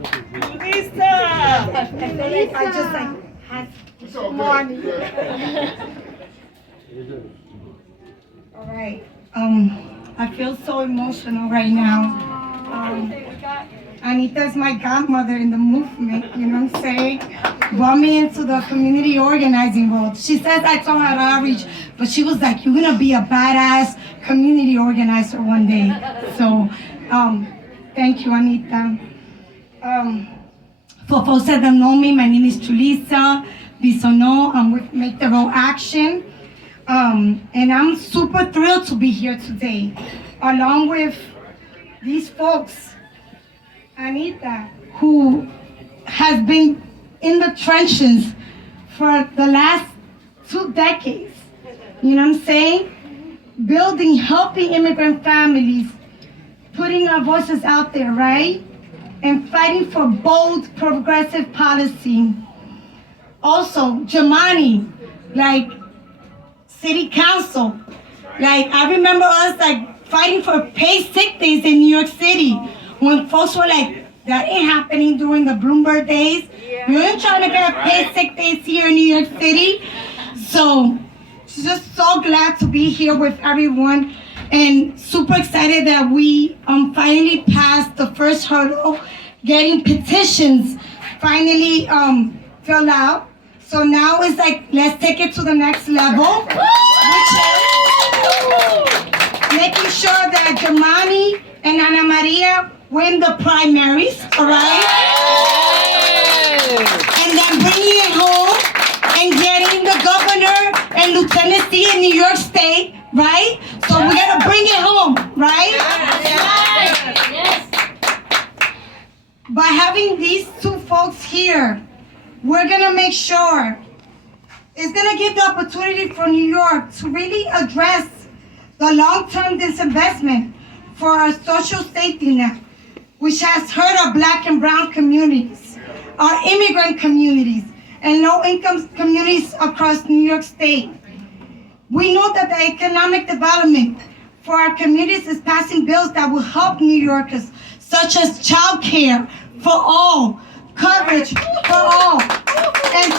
Lisa! I feel like I just had money. All right. I feel so emotional right now. Anita's my godmother in the movement, you know what I'm saying? Brought me into the community organizing world. She says I told her outreach, but she was like, you're gonna be a badass community organizer one day. So, thank you, Anita. For folks that don't know me, my name is Julissa Bisonneau. I'm with Make the Road Action. And I'm super thrilled to be here today, along with these folks. Anita, who has been in the trenches for the last 2 decades, you know what I'm saying? Building, helping immigrant families, putting our voices out there, right? And fighting for bold, progressive policy. Also, Jemani, like city council, like I remember us like fighting for paid sick days in New York City. When folks were like, that ain't happening during the Bloomberg days. You ain't trying to get a paid sick days here in New York City. So, just so glad to be here with everyone and super excited that we finally passed the first hurdle, getting petitions finally filled out. So now it's like, let's take it to the next level, which is making sure that Jemani and Ana Maria win the primaries, all right? And then bringing it home and getting the governor and lieutenant seat in New York State, right? So we gotta bring it home, right? Yes. By having these 2 folks here, we're gonna make sure it's gonna give the opportunity for New York to really address the long-term disinvestment for our social safety net, which has hurt our Black and brown communities, our immigrant communities, and low-income communities across New York State. We know that the economic development for our communities is passing bills that will help New Yorkers, such as child care for all, coverage for all, and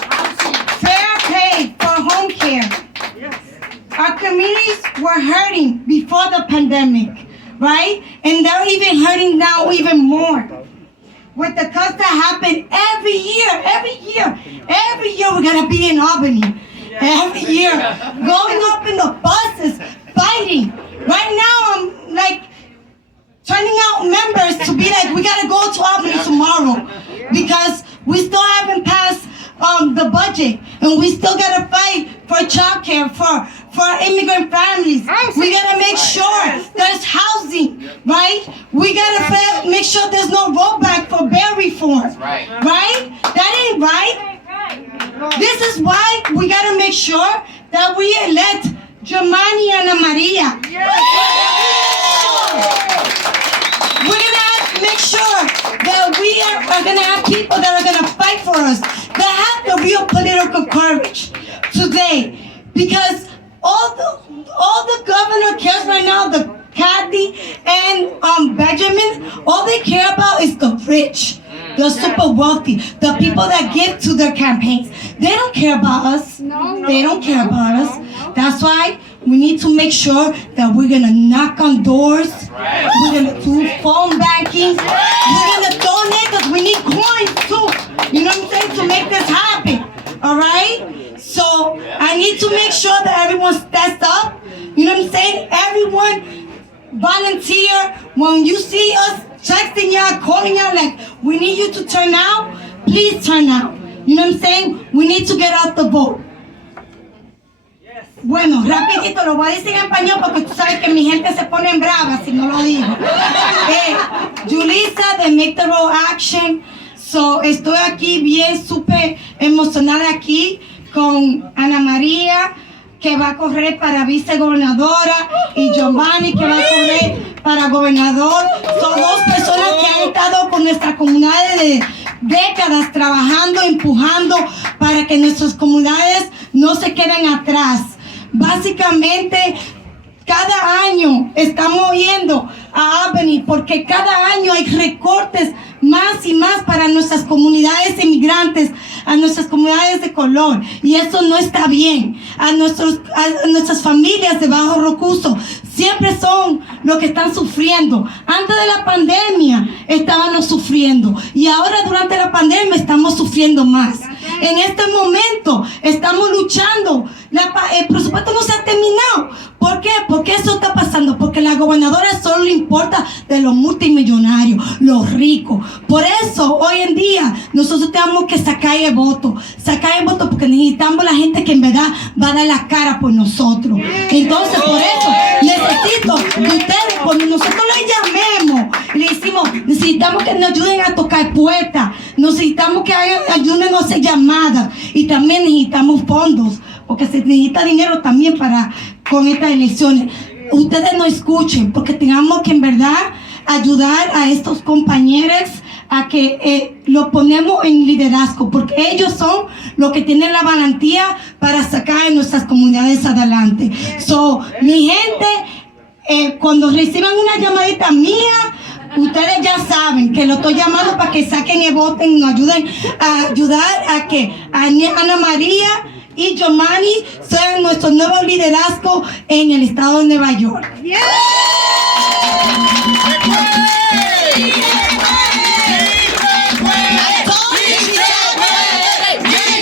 fair pay for home care. Our communities were hurting before the pandemic, right? And they're even hurting now even more. With the cuts that happen every year we're gonna be in Albany. Every year, going up in the buses, fighting. Right now I'm like turning out members to be like, we gotta go to Albany tomorrow because we still haven't passed the budget, and we still gotta fight for childcare for our immigrant families. We gotta make sure there's housing, right? We gotta make sure there's no rollback for bail reform, right? That ain't right. This is why we gotta make sure that we elect Jemani and Ana Maria. We're gonna make sure that we are gonna have people that are gonna fight for us, that have the real political courage today. Because all the governor cares right now, the Kathy and Benjamin, all they care about is the rich, the super wealthy, the people that give to their campaigns. They don't care about us. They don't care about us. That's why we need to make sure that we're gonna knock on doors. We're gonna do phone banking. We're gonna donate because we need coins too. You know what I'm saying? To make this happen. All right? So I need to make sure that everyone steps up. You know what I'm saying? Everyone volunteer. When you see us texting y'all, calling y'all, like, we need you to turn out, please turn out. You know what I'm saying? We need to get out the vote. Bueno, rapidito, lo voy a decir en español porque tú sabes que mi gente se pone brava si no lo digo. Julissa de Make the Road Action. So, estoy aquí bien súper emocionada aquí con Ana María, que va a correr para vicegobernadora, y Giovanni, que va a correr para gobernador. Son 2 personas que han estado con nuestra comunidad de décadas trabajando, empujando para que nuestras comunidades no se queden atrás. Básicamente, cada año estamos yendo a Albany porque cada año hay recortes más y más para nuestras comunidades inmigrantes, a nuestras comunidades de color, y eso no está bien. A nuestras familias de bajos recursos siempre son los que están sufriendo. Antes de la pandemia estábamos sufriendo, y ahora durante la pandemia estamos sufriendo más. En este momento estamos luchando. El presupuesto no se ha terminado. ¿Por qué? Porque eso está pasando. Porque a la gobernadora solo le importa de los multimillonarios, los ricos. Por eso, hoy en día, nosotros tenemos que sacar el voto. Sacar el voto porque necesitamos la gente que en verdad va a dar la cara por nosotros. Entonces, por eso, necesito que ustedes, cuando nosotros les llamemos, le decimos, necesitamos que nos ayuden a tocar puertas. Necesitamos que ayuden a hacer llamadas. Y también necesitamos fondos. Porque se necesita dinero también con estas elecciones. Ustedes no escuchen, porque tenemos que en verdad ayudar a estos compañeros a que lo ponemos en liderazgo, porque ellos son los que tienen la valentía para sacar a nuestras comunidades adelante. So, mi gente, cuando reciban una llamadita mía, ustedes ya saben que lo estoy llamando para que saquen y voten, nos ayuden a ayudar a que Ana María y Yomani sean nuestro nuevo liderazgo en el estado de Nueva York. Yeah.